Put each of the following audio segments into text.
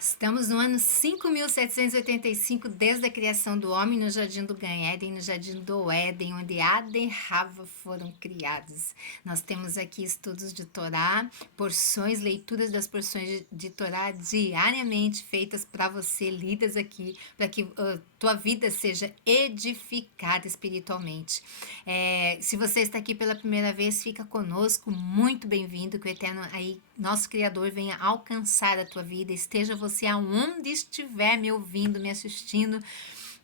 Estamos no ano 5.785 desde a criação do homem no Jardim do Ganheden, no Jardim do Éden, onde Adão e Rava foram criados. Nós temos aqui estudos de Torá, porções, leituras das porções de Torá diariamente feitas para você, lidas aqui, para que tua vida seja edificada espiritualmente. Se você está aqui pela primeira vez, fica conosco, muito bem-vindo, que o Eterno aí, nosso Criador, venha alcançar a tua vida, esteja você aonde estiver me ouvindo, me assistindo,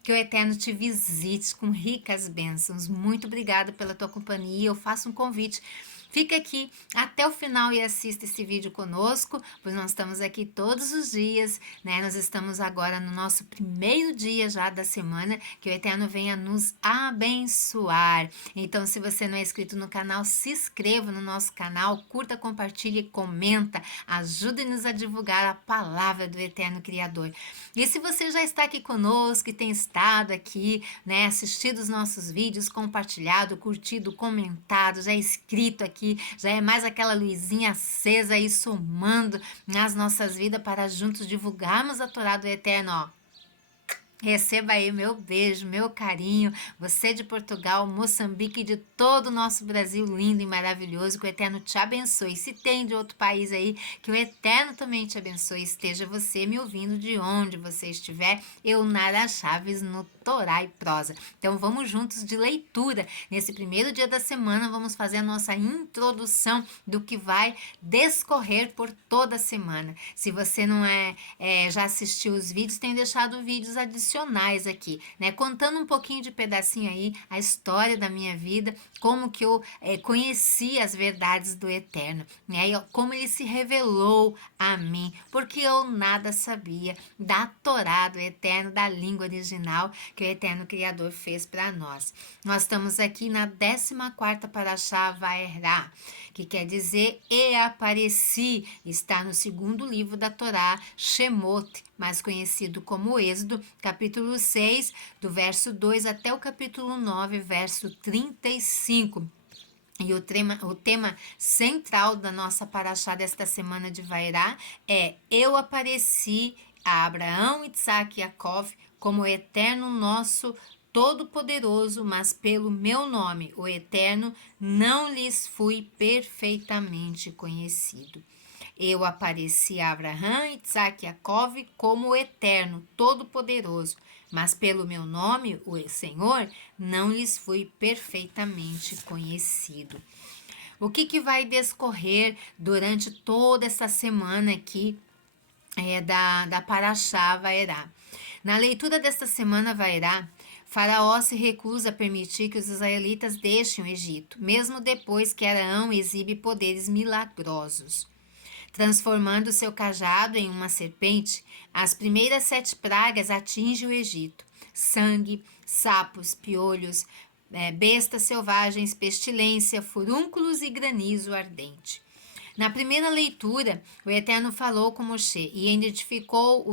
que o Eterno te visite com ricas bênçãos. Muito obrigada pela tua companhia. Eu faço um convite. Fica aqui até o final e assista esse vídeo conosco, pois nós estamos aqui todos os dias, né? Nós estamos agora no nosso primeiro dia já da semana, que o Eterno venha nos abençoar. Então, se você não é inscrito no canal, se inscreva no nosso canal, curta, compartilhe e comenta. Ajude-nos a divulgar a palavra do Eterno Criador. E se você já está aqui conosco e tem estado aqui, né, assistido os nossos vídeos, compartilhado, curtido, comentado, já é inscrito aqui, já é mais aquela luzinha acesa aí somando nas nossas vidas para juntos divulgarmos a Torá do Eterno, ó. Receba aí meu beijo, meu carinho, você de Portugal, Moçambique e de todo o nosso Brasil lindo e maravilhoso, que o Eterno te abençoe. Se tem de outro país aí, que o Eterno também te abençoe. Esteja você me ouvindo de onde você estiver, eu, Nara Chaves, no Torá e Prosa. Então vamos juntos de leitura. Nesse primeiro dia da semana, vamos fazer a nossa introdução do que vai descorrer por toda a semana. Se você não já assistiu os vídeos, tem deixado vídeos adicionais aqui, né? Contando um pouquinho de pedacinho aí, a história da minha vida, como que eu conheci as verdades do Eterno, né? E como ele se revelou a mim, porque eu nada sabia da Torá do Eterno, da língua original que o Eterno Criador fez para nós. Nós estamos aqui na 14ª Parashá Vaerá, que quer dizer e apareci, está no segundo livro da Torá, Shemot, mais conhecido como Êxodo, capítulo 6, do verso 2 até o capítulo 9, verso 35. E o tema central da nossa paraxá desta semana de Vairá é: eu apareci a Abraão, Itzaque e Jacó como o Eterno nosso Todo-Poderoso, mas pelo meu nome, o Eterno, não lhes fui perfeitamente conhecido. Eu apareci a Abraão, Itzaque e Jacó como o Eterno, Todo-Poderoso, mas pelo meu nome, o Senhor, não lhes fui perfeitamente conhecido. O que vai descorrer durante toda essa semana aqui da Paraxá Vaerá? Na leitura desta semana Vaerá, Faraó se recusa a permitir que os israelitas deixem o Egito, mesmo depois que Arão exibe poderes milagrosos. Transformando seu cajado em uma serpente, as primeiras 7 pragas atingem o Egito: sangue, sapos, piolhos, bestas selvagens, pestilência, furúnculos e granizo ardente. Na primeira leitura, o Eterno falou com Moshe e identificou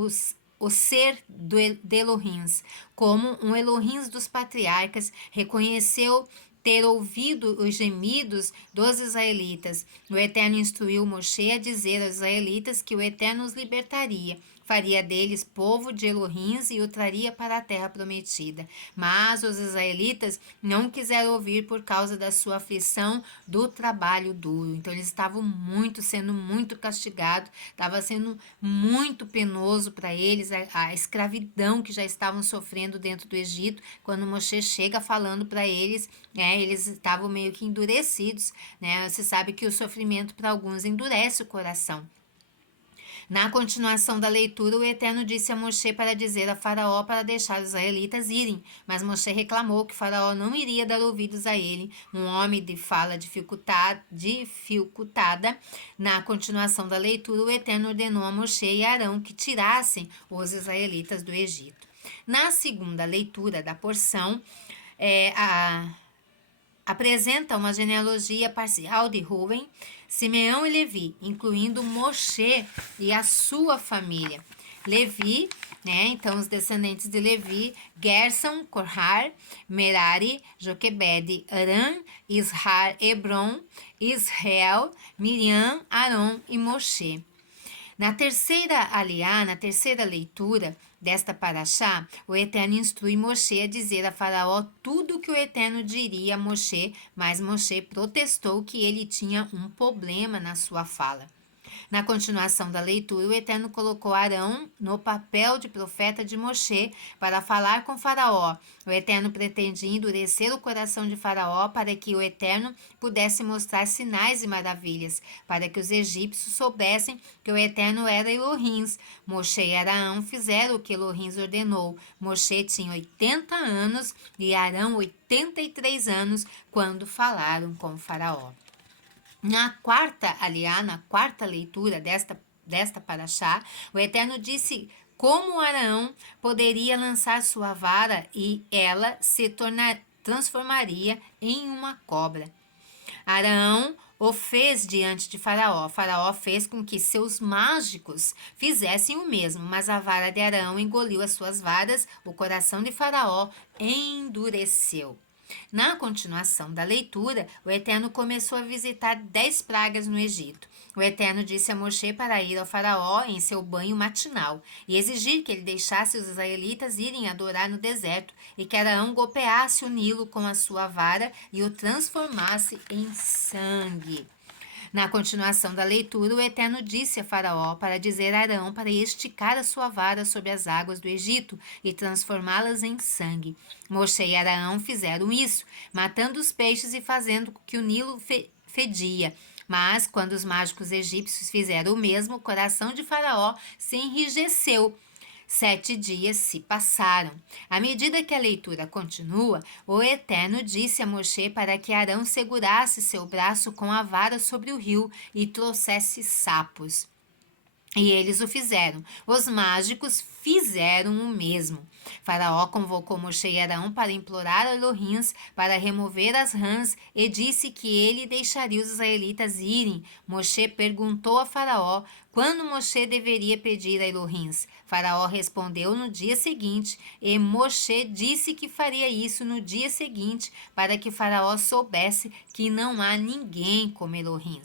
o ser de Elohims como um Elohims dos patriarcas, reconheceu ter ouvido os gemidos dos israelitas. O Eterno instruiu Moshe a dizer aos israelitas que o Eterno os libertaria, faria deles povo de Elohims e o traria para a terra prometida. Mas os israelitas não quiseram ouvir por causa da sua aflição do trabalho duro. Então eles estavam sendo muito castigados, estava sendo muito penoso para eles a escravidão que já estavam sofrendo dentro do Egito. Quando Moshe chega falando para eles, eles estavam meio que endurecidos, né? Você sabe que o sofrimento para alguns endurece o coração. Na continuação da leitura, o Eterno disse a Moshe para dizer a Faraó para deixar os israelitas irem, mas Moshe reclamou que Faraó não iria dar ouvidos a ele, um homem de fala dificultada. Na continuação da leitura, o Eterno ordenou a Moshe e Arão que tirassem os israelitas do Egito. Na segunda leitura da porção, apresenta uma genealogia parcial de Ruben, Simeão e Levi, incluindo Moshe e a sua família. Levi, né? Então, os descendentes de Levi: Gerson, Corhar, Merari, Joquebede, Arã, Ishar, Hebron, Israel, Miriam, Arão e Moshe. Na terceira leitura desta paraxá, o Eterno instrui Moshe a dizer a Faraó tudo o que o Eterno diria a Moshe, mas Moshe protestou que ele tinha um problema na sua fala. Na continuação da leitura, o Eterno colocou Arão no papel de profeta de Moshe para falar com Faraó. O Eterno pretendia endurecer o coração de Faraó para que o Eterno pudesse mostrar sinais e maravilhas, para que os egípcios soubessem que o Eterno era Elohim. Moshe e Arão fizeram o que Elohim ordenou. Moshe tinha 80 anos e Arão 83 anos quando falaram com Faraó. Na quarta leitura desta paraxá, o Eterno disse como Arão poderia lançar sua vara e ela transformaria em uma cobra. Arão o fez diante de Faraó. Faraó fez com que seus mágicos fizessem o mesmo, mas a vara de Arão engoliu as suas varas, o coração de Faraó endureceu. Na continuação da leitura, o Eterno começou a visitar 10 pragas no Egito. O Eterno disse a Moshe para ir ao Faraó em seu banho matinal e exigir que ele deixasse os israelitas irem adorar no deserto e que Arão golpeasse o Nilo com a sua vara e o transformasse em sangue. Na continuação da leitura, o Eterno disse a Faraó para dizer a Arão para esticar a sua vara sobre as águas do Egito e transformá-las em sangue. Moshe e Arão fizeram isso, matando os peixes e fazendo com que o Nilo fedia. Mas, quando os mágicos egípcios fizeram o mesmo, o coração de Faraó se enrijeceu. 7 dias se passaram. À medida que a leitura continua, o Eterno disse a Moshe para que Arão segurasse seu braço com a vara sobre o rio e trouxesse sapos. E eles o fizeram. Os mágicos fizeram o mesmo. Faraó convocou Moshe e Arão para implorar a Elohim para remover as rãs e disse que ele deixaria os israelitas irem. Moshe perguntou a Faraó quando Moshe deveria pedir a Elohim. Faraó respondeu no dia seguinte e Moshe disse que faria isso no dia seguinte para que Faraó soubesse que não há ninguém como Elohim.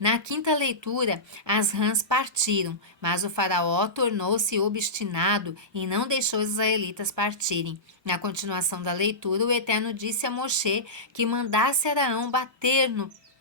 Na quinta leitura, as rãs partiram, mas o faraó tornou-se obstinado e não deixou os israelitas partirem. Na continuação da leitura, o Eterno disse a Moshe que mandasse Arão bater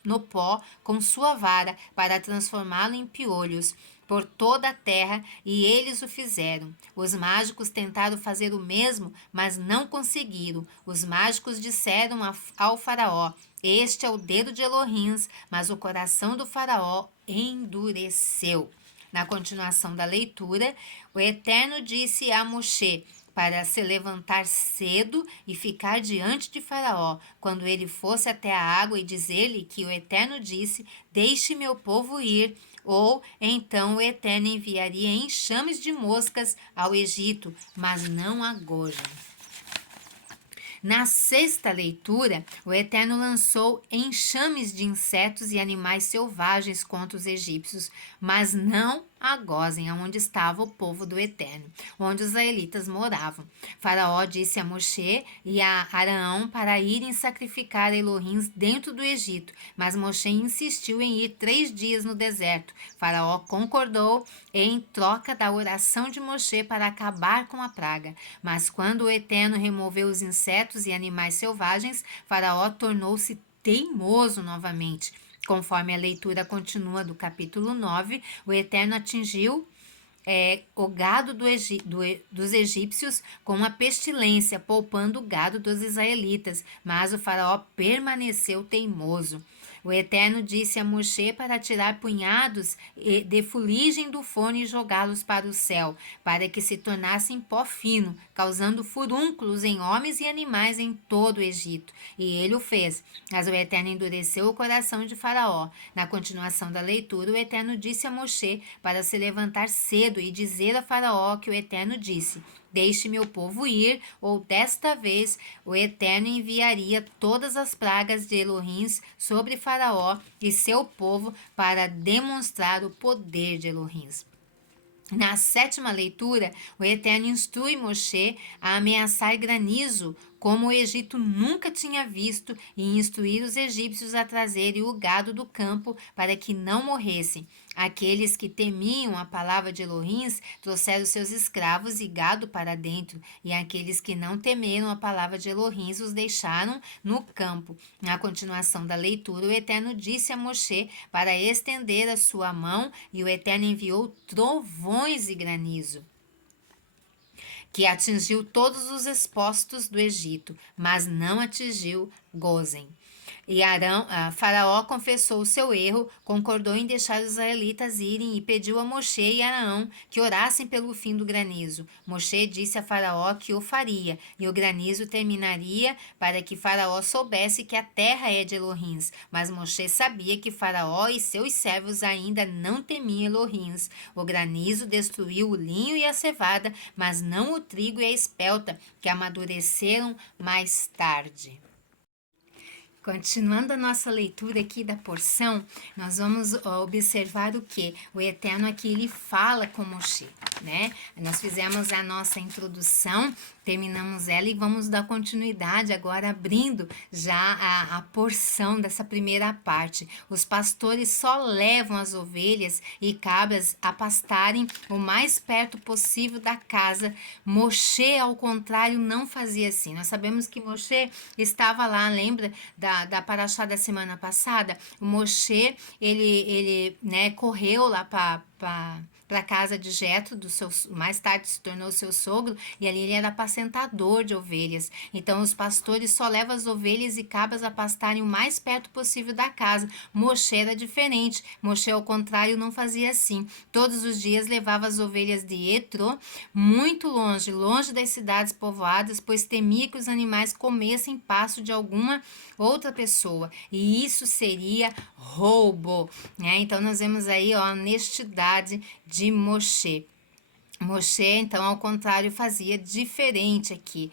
no pó com sua vara para transformá-lo em piolhos por toda a terra, e eles o fizeram. Os mágicos tentaram fazer o mesmo, mas não conseguiram. Os mágicos disseram ao faraó: este é o dedo de Elohim, mas o coração do faraó endureceu. Na continuação da leitura, o Eterno disse a Moshe para se levantar cedo e ficar diante de Faraó, quando ele fosse até a água, e dizer-lhe que o Eterno disse: deixe meu povo ir. Ou então o Eterno enviaria enxames de moscas ao Egito, mas não a Gozem. Na sexta leitura, o Eterno lançou enxames de insetos e animais selvagens contra os egípcios, mas não a Gozem, onde estava o povo do Eterno, onde os israelitas moravam. Faraó disse a Moshe e a Arão para irem sacrificar a Elohim dentro do Egito, mas Moshe insistiu em ir 3 dias no deserto. Faraó concordou em troca da oração de Moshe para acabar com a praga. Mas quando o Eterno removeu os insetos e animais selvagens, Faraó tornou-se teimoso novamente. Conforme a leitura continua do capítulo 9, o Eterno atingiu o gado dos egípcios com uma pestilência, poupando o gado dos israelitas, mas o faraó permaneceu teimoso. O Eterno disse a Moshe para tirar punhados de fuligem do forno e jogá-los para o céu, para que se tornassem pó fino, causando furúnculos em homens e animais em todo o Egito. E ele o fez. Mas o Eterno endureceu o coração de Faraó. Na continuação da leitura, o Eterno disse a Moshe para se levantar cedo e dizer a Faraó que o Eterno disse: deixe meu povo ir, ou desta vez o Eterno enviaria todas as pragas de Elohim sobre Faraó e seu povo para demonstrar o poder de Elohim. Na sétima leitura, o Eterno instrui Moshe a ameaçar granizo, como o Egito nunca tinha visto, e instruir os egípcios a trazerem o gado do campo para que não morressem. Aqueles que temiam a palavra de Elohim trouxeram seus escravos e gado para dentro, e aqueles que não temeram a palavra de Elohim os deixaram no campo. Na continuação da leitura, o Eterno disse a Moshe para estender a sua mão, e o Eterno enviou trovões e granizo, que atingiu todos os expostos do Egito, mas não atingiu Gozen. E Faraó confessou o seu erro, concordou em deixar os israelitas irem e pediu a Moshe e Arão que orassem pelo fim do granizo. Moshe disse a Faraó que o faria, e o granizo terminaria para que Faraó soubesse que a terra é de Elohims. Mas Moshe sabia que Faraó e seus servos ainda não temiam Elohims. O granizo destruiu o linho e a cevada, mas não o trigo e a espelta, que amadureceram mais tarde. Continuando a nossa leitura aqui da porção, nós vamos observar o que? O Eterno aqui, ele fala com Moshe, né? Nós fizemos a nossa introdução, terminamos ela e vamos dar continuidade agora abrindo já a porção dessa primeira parte. Os pastores só levam as ovelhas e cabras a pastarem o mais perto possível da casa. Moshe, ao contrário, não fazia assim. Nós sabemos que Moshe estava lá, lembra da paraxá da semana passada? O Moshe, ele né, correu lá para a casa de Jetro, mais tarde se tornou seu sogro, e ali ele era apacentador de ovelhas. Então os pastores só levam as ovelhas e cabras a pastarem o mais perto possível da casa. Moshe era diferente. Moshe, ao contrário, não fazia assim. Todos os dias levava as ovelhas de Yetro muito longe, longe das cidades povoadas, pois temia que os animais comessem pasto de alguma outra pessoa, e isso seria roubo, né? Então nós vemos aí a honestidade de Moshe. Moshe, então, ao contrário, fazia diferente aqui.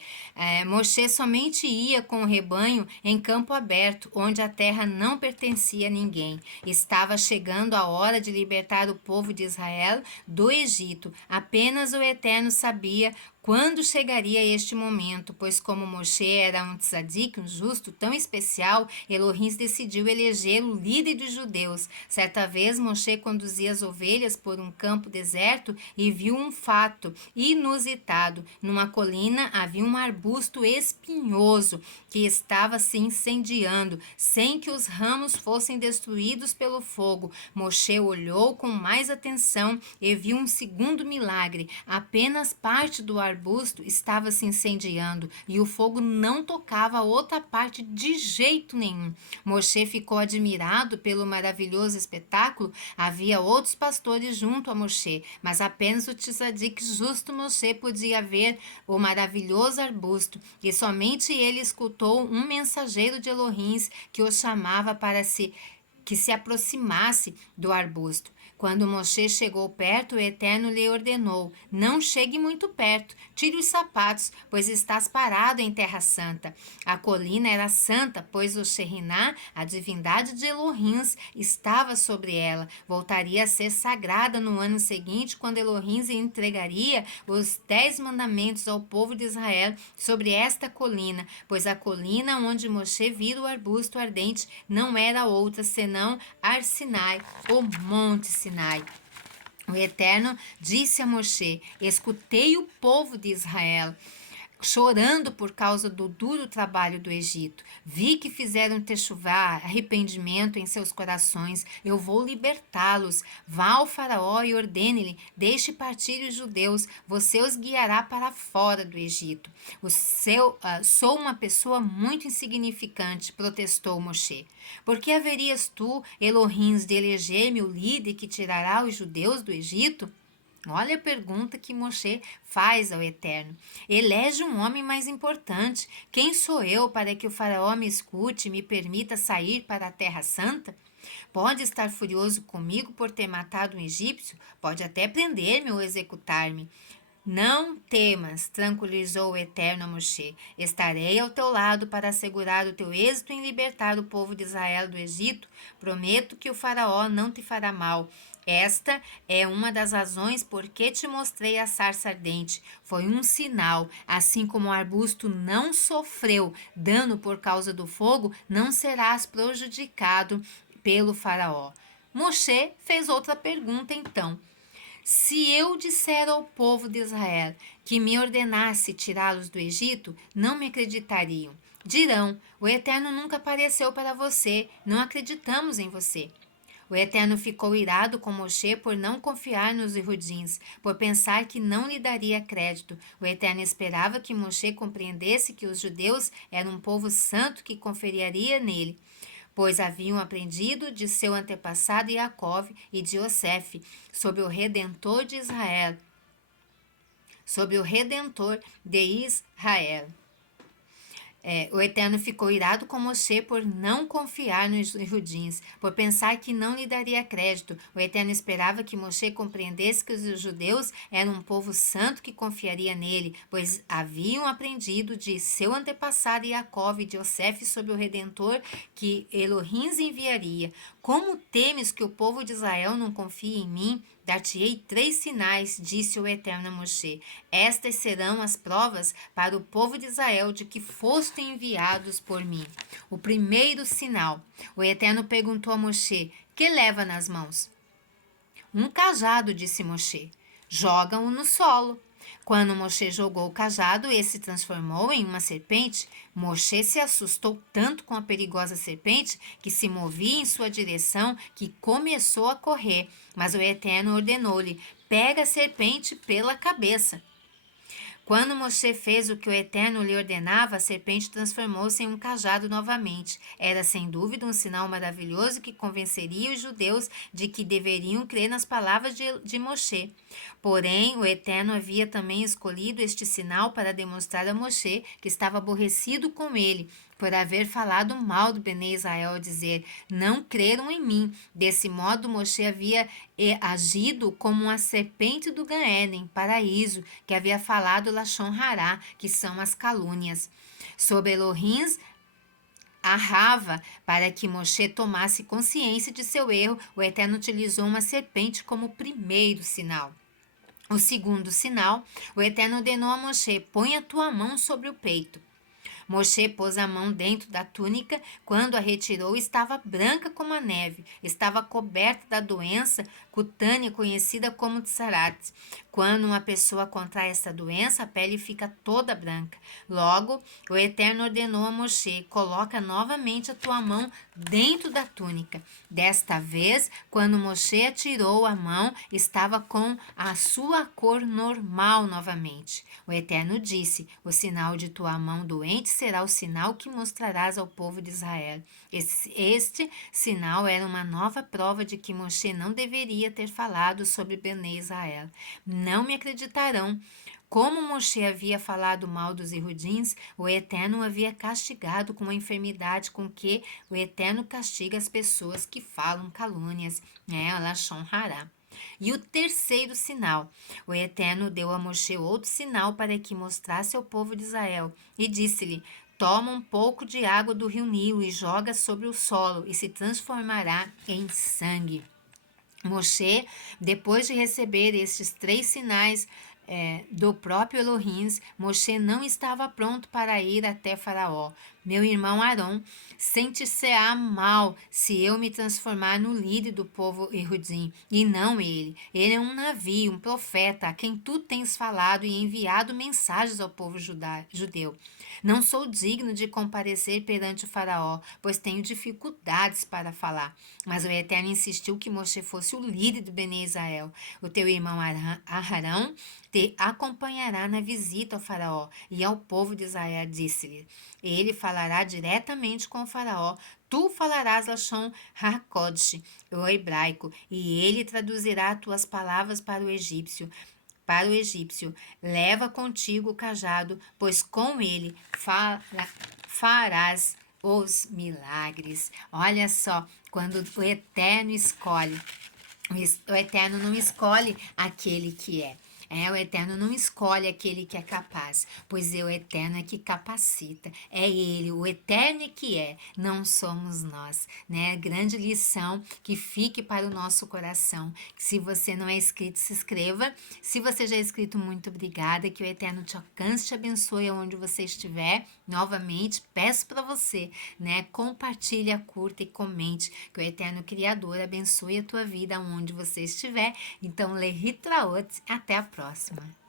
Moshe somente ia com o rebanho em campo aberto, onde a terra não pertencia a ninguém. Estava chegando a hora de libertar o povo de Israel do Egito. Apenas o Eterno sabia quando chegaria este momento, pois como Moshe era um tzadik, um justo tão especial, Elohim decidiu elegê-lo líder dos judeus. Certa vez, Moshe conduzia as ovelhas por um campo deserto e viu um fato inusitado. Numa colina havia um arbusto espinhoso que estava se incendiando, sem que os ramos fossem destruídos pelo fogo. Moshe olhou com mais atenção e viu um segundo milagre. Apenas parte do arbusto estava se incendiando e o fogo não tocava a outra parte de jeito nenhum. Moshe ficou admirado pelo maravilhoso espetáculo. Havia outros pastores junto a Moshe, mas apenas o tzadik justo Moshe podia ver o maravilhoso arbusto, e somente ele escutou um mensageiro de Elohim que o chamava para que se aproximasse do arbusto. Quando Moshe chegou perto, o Eterno lhe ordenou: não chegue muito perto, tire os sapatos, pois estás parado em terra santa. A colina era santa, pois o Sheriná, a divindade de Elohim, estava sobre ela. Voltaria a ser sagrada no ano seguinte, quando Elohim entregaria os 10 mandamentos ao povo de Israel sobre esta colina, pois a colina onde Moshe vira o arbusto ardente não era outra senão Ar Sinai, o Monte Sinai. O Eterno disse a Moshe: escutei o povo de Israel chorando por causa do duro trabalho do Egito. Vi que fizeram techuvá, arrependimento em seus corações. Eu vou libertá-los. Vá ao faraó e ordene-lhe: deixe partir os judeus. Você os guiará para fora do Egito. Sou uma pessoa muito insignificante, protestou Moshe. Por que haverias tu, Elohim, de eleger-me o líder que tirará os judeus do Egito? Olha a pergunta que Moshe faz ao Eterno. Elege um homem mais importante. Quem sou eu para que o faraó me escute e me permita sair para a terra santa? Pode estar furioso comigo por ter matado um egípcio, pode até prender-me ou executar-me. Não temas, tranquilizou o Eterno a Moshe. Estarei ao teu lado para assegurar o teu êxito em libertar o povo de Israel do Egito. Prometo que o faraó não te fará mal. Esta é uma das razões por que te mostrei a sarça ardente. Foi um sinal. Assim como o arbusto não sofreu dano por causa do fogo, não serás prejudicado pelo faraó. Moshe fez outra pergunta então. Se eu disser ao povo de Israel que me ordenasse tirá-los do Egito, não me acreditariam. Dirão: o Eterno nunca apareceu para você, não acreditamos em você. O Eterno ficou irado com Moshe por não confiar nos Erudins, por pensar que não lhe daria crédito. O Eterno esperava que Moshe compreendesse que os judeus eram um povo santo que confiaria nele, pois haviam aprendido de seu antepassado Jacove e de Yosef sobre o Redentor de Israel, sobre o Redentor de Israel. O Eterno ficou irado com Moshe por não confiar nos judins, por pensar que não lhe daria crédito. O Eterno esperava que Moshe compreendesse que os judeus eram um povo santo que confiaria nele, pois haviam aprendido de seu antepassado Jacó e de Yosef sobre o Redentor que Elohim enviaria. Como temes que o povo de Israel não confie em mim? Dar-te-ei 3 sinais, disse o Eterno a Moshe. Estas serão as provas para o povo de Israel de que foste enviados por mim. O primeiro sinal. O Eterno perguntou a Moshe: que leva nas mãos? Um cajado, disse Moshe. Joga-o no solo. Quando Moshe jogou o cajado, ele se transformou em uma serpente. Moshe se assustou tanto com a perigosa serpente que se movia em sua direção que começou a correr. Mas o Eterno ordenou-lhe: pega a serpente pela cabeça. Quando Moshe fez o que o Eterno lhe ordenava, a serpente transformou-se em um cajado novamente. Era sem dúvida um sinal maravilhoso que convenceria os judeus de que deveriam crer nas palavras de Moshe. Porém, o Eterno havia também escolhido este sinal para demonstrar a Moshe que estava aborrecido com ele, por haver falado mal do Bnei Israel, ao dizer: não creram em mim. Desse modo, Moshe havia agido como uma serpente do Gan-Eden, paraíso, que havia falado Lashon Hará, que são as calúnias. Sob Elohim a rava, para que Moshe tomasse consciência de seu erro, o Eterno utilizou uma serpente como primeiro sinal. O segundo sinal, o Eterno ordenou a Moshe: põe a tua mão sobre o peito. Moshe pôs a mão dentro da túnica. Quando a retirou, estava branca como a neve. Estava coberta da doença cutânea conhecida como tsarat. Quando uma pessoa contrai esta doença, a pele fica toda branca. Logo, o Eterno ordenou a Moshe: coloca novamente a tua mão dentro da túnica. Desta vez, quando Moshe atirou a mão, estava com a sua cor normal novamente. O Eterno disse: o sinal de tua mão doente será o sinal que mostrarás ao povo de Israel. Este sinal era uma nova prova de que Moshe não deveria ter falado sobre Bnei Israel. Não me acreditarão. Como Moshe havia falado mal dos Erudins, o Eterno o havia castigado com uma enfermidade com que o Eterno castiga as pessoas que falam calúnias, Lashon Hará. E o terceiro sinal, o Eterno deu a Moshe outro sinal para que mostrasse ao povo de Israel, e disse-lhe: toma um pouco de água do rio Nilo e joga sobre o solo, e se transformará em sangue. Moshe, depois de receber estes 3 sinais do próprio Elohim, Moshe não estava pronto para ir até Faraó. Meu irmão Arão, sente-se-á mal se eu me transformar no líder do povo Erudim, e não ele. Ele é um navio, um profeta, a quem tu tens falado e enviado mensagens ao povo judeu. Não sou digno de comparecer perante o faraó, pois tenho dificuldades para falar. Mas o Eterno insistiu que Moshe fosse o líder do Bnei Israel. O teu irmão Arão te acompanhará na visita ao faraó e ao povo de Israel, disse-lhe. Ele falará diretamente com o faraó. Tu falarás Lashon HaKodesh, o hebraico, e ele traduzirá tuas palavras para o egípcio. Leva contigo o cajado, pois com ele farás os milagres. Olha só, quando o Eterno escolhe, o Eterno não escolhe aquele que é. O Eterno não escolhe aquele que é capaz, pois é o Eterno é que capacita. É Ele, o Eterno é que é, não somos nós, né? Grande lição que fique para o nosso coração. Se você não é inscrito, se inscreva. Se você já é inscrito, muito obrigada. Que o Eterno te alcance, te abençoe aonde você estiver. Novamente, peço para você, né? Compartilha, curta e comente. Que o Eterno Criador abençoe a tua vida aonde você estiver. Então, Lehitraot, até a próxima.